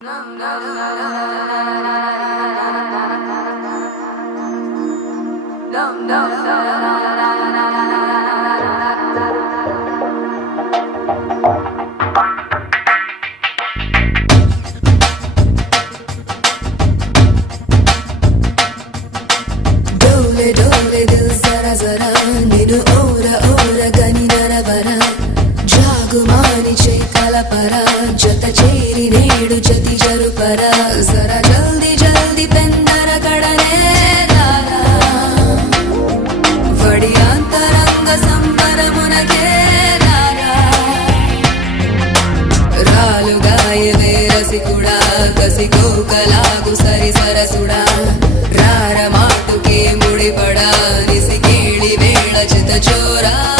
डोले डोले दिल जरा जरा निनु ओरा ओरा गनी नरवरा जागुमानी चे कलपरा जत चेरी नेडु जति जरुपरा जरा जल्दी जल्दी पेन्नर कड़ने लारा वडी अंतरंग संबरमुनके लारा रालुगायवे रसिकुडा कसिकोकलागु सरि सरसुडा रार माटुके मुडिपडा निसि केळि वेळ चित चोरा।